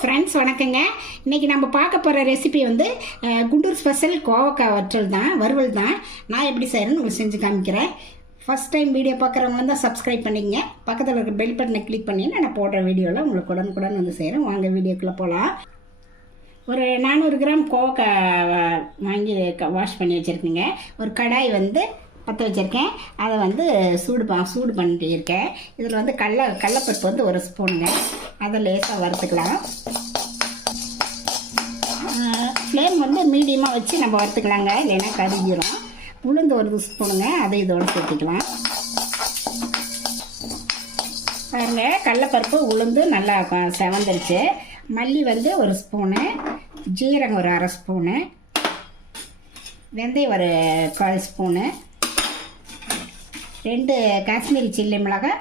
Friends வணக்கங்க. இன்றைக்கி நம்ம பார்க்க போகிற ரெசிபி வந்து குண்டூர் ஸ்பெஷல் கோவக்காய் வறுவல் தான். நான் எப்படி செய்கிறேன்னு உங்களுக்கு செஞ்சு காமிக்கிறேன். ஃபஸ்ட் டைம் வீடியோ பார்க்குறவங்க தான் சப்ஸ்கிரைப் பண்ணிக்கங்க. பக்கத்தில் இருக்க பெல் பட்டனை கிளிக் பண்ணி நான் போடுற வீடியோவில் உங்களுக்கு உடனுக்குடன் வந்து செய்கிறேன். வாங்க வீடியோக்குள்ளே போகலாம். ஒரு 400 கிராம் கோவக்காய் வாங்கி வாஷ் பண்ணி வச்சுருக்கேங்க. ஒரு கடாய் வந்து பற்ற வச்சுருக்கேன். அதை வந்து சூடு பண்ணிட்டு இருக்கேன். இதில் வந்து கடலைப்பருப்பு வந்து ஒரு ஸ்பூனுங்க. அதை லேசாக வறுத்துக்கலாம். ஃப்ளேம் வந்து மீடியமாக வச்சு நம்ம வறுத்துக்கலாங்க, இல்லைன்னா கருகிரும். உளுந்து ஒரு ஸ்பூனுங்க, அதை இதோடு சேர்த்துக்கலாம். பாருங்க, கடலைப்பருப்பு உளுந்து நல்லா செவந்துருச்சு. மல்லி வந்து ஒரு ஸ்பூனு, ஜீரகம் ஒரு அரை ஸ்பூனு, வெந்தயம் ஒரு 1/4 ஸ்பூனு, 2 காஷ்மீரி சில்லி மிளகாய்,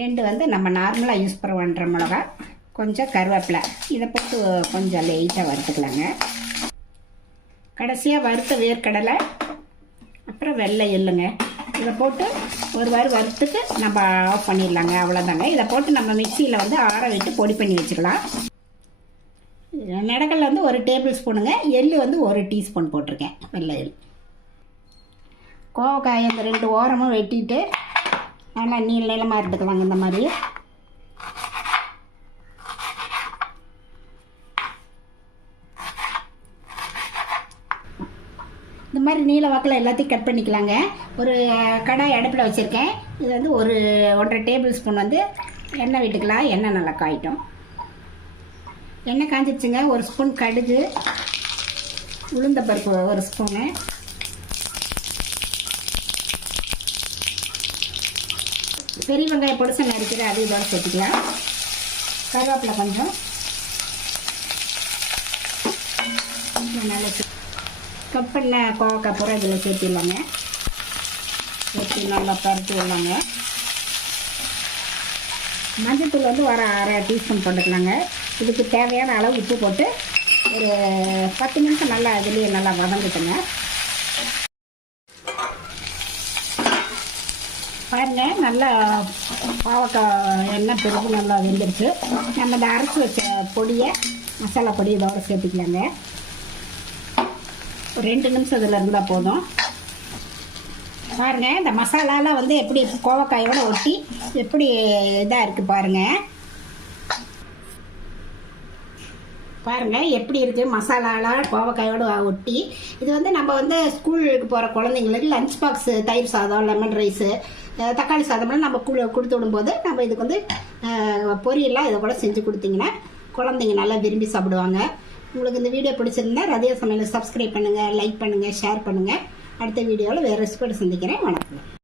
2 வந்து நம்ம நார்மலாக யூஸ் பண்ணுற மிளகாய், கொஞ்சம் கருவேப்பிலை. இதை போட்டு கொஞ்சம் லைட்டாக வறுத்துக்கலாங்க. கடைசியாக வறுத்த வேர்க்கடலை, அப்புறம் வெள்ளை எள்ளுங்க. இதை போட்டு ஒரு வாரம் வறுத்துட்டு நம்ம ஆஃப் பண்ணிடலாங்க. அவ்வளோதாங்க. இதை போட்டு நம்ம மிக்சியில் வந்து ஆற விட்டு பொடி பண்ணி வச்சுக்கலாம். நடக்கல்ல வந்து 1 டேபிள் ஸ்பூனுங்க. எள்ளு வந்து 1 டீஸ்பூன் போட்டிருக்கேன், வெள்ளை எள். கோவக்காய் அந்த 2 ஓரமும் வெட்டிட்டு நல்லா நீளமாக எடுத்துக்கலாங்க. இந்த மாதிரி நீல வாக்கில் எல்லாத்தையும் கட் பண்ணிக்கலாங்க. ஒரு கடாய் அடுப்பில் வச்சுருக்கேன். இது வந்து ஒரு 1.5 டேபிள் ஸ்பூன் வந்து எண்ணெய் விட்டுக்கலாம். எண்ணெய் நல்லா காயிட்டும். எண்ணெய் காஞ்சிடுச்சுங்க. 1 ஸ்பூன் கடுகு, உளுந்த பருப்பு 1 ஸ்பூனு, பெரிய வெங்காயம் பொடிசை நறுக்கிற அது இதோட சேர்த்துக்கலாம். கருவேப்பிலை கொஞ்சம் நல்லா கட் பண்ண கோவக்காய் பூரா இதில் சேர்த்திடலாங்க. சேர்த்து நல்லா பருத்தி விடலாங்க. மஞ்சத்தூள் வந்து ஒரு அரை டீஸ்பூன் போட்டுக்கலாங்க. இதுக்கு தேவையான அளவு உப்பு போட்டு ஒரு 10 நிமிஷம் நல்லா இதுலேயே நல்லா வதங்கிட்டுங்க. பாருங்க, நல்லா பாவக்காய் எண்ணெய் பிறகு நல்லா வெந்துருச்சு. நம்ம இந்த அரைச்சி வச்ச பொடியை, மசாலா பொடி இதோட சேர்த்துக்கலாங்க. ஒரு 2 நிமிஷம் இதில் இருந்தால் போதும். பாருங்கள், இந்த மசாலாலாம் வந்து எப்படி கோவக்காயோட ஒட்டி எப்படி இதாக இருக்குது பாருங்கள். பாருங்கள் எப்படி இருக்குது மசாலாலாம் கோவக்காயோடு ஒட்டி. இது வந்து நம்ம வந்து ஸ்கூலுக்கு போகிற குழந்தைங்களுக்கு லஞ்ச் பாக்ஸு, தயிர் சாதம், லெமன் ரைஸு, தக்காளி சாதம்லாம் நம்ம கொடுத்து விடும்போது நம்ம இதுக்கு வந்து பொரியெல்லாம் இதை கூட செஞ்சு கொடுத்தீங்கன்னா குழந்தைங்க நல்லா விரும்பி சாப்பிடுவாங்க. உங்களுக்கு இந்த வீடியோ பிடிச்சிருந்தா ரதியா சமையலை சப்ஸ்கிரைப் பண்ணுங்கள், லைக் பண்ணுங்கள், ஷேர் பண்ணுங்கள். அடுத்த வீடியோவில் வேறு ரெசிபியோடு சந்திக்கிறேன். வணக்கம்.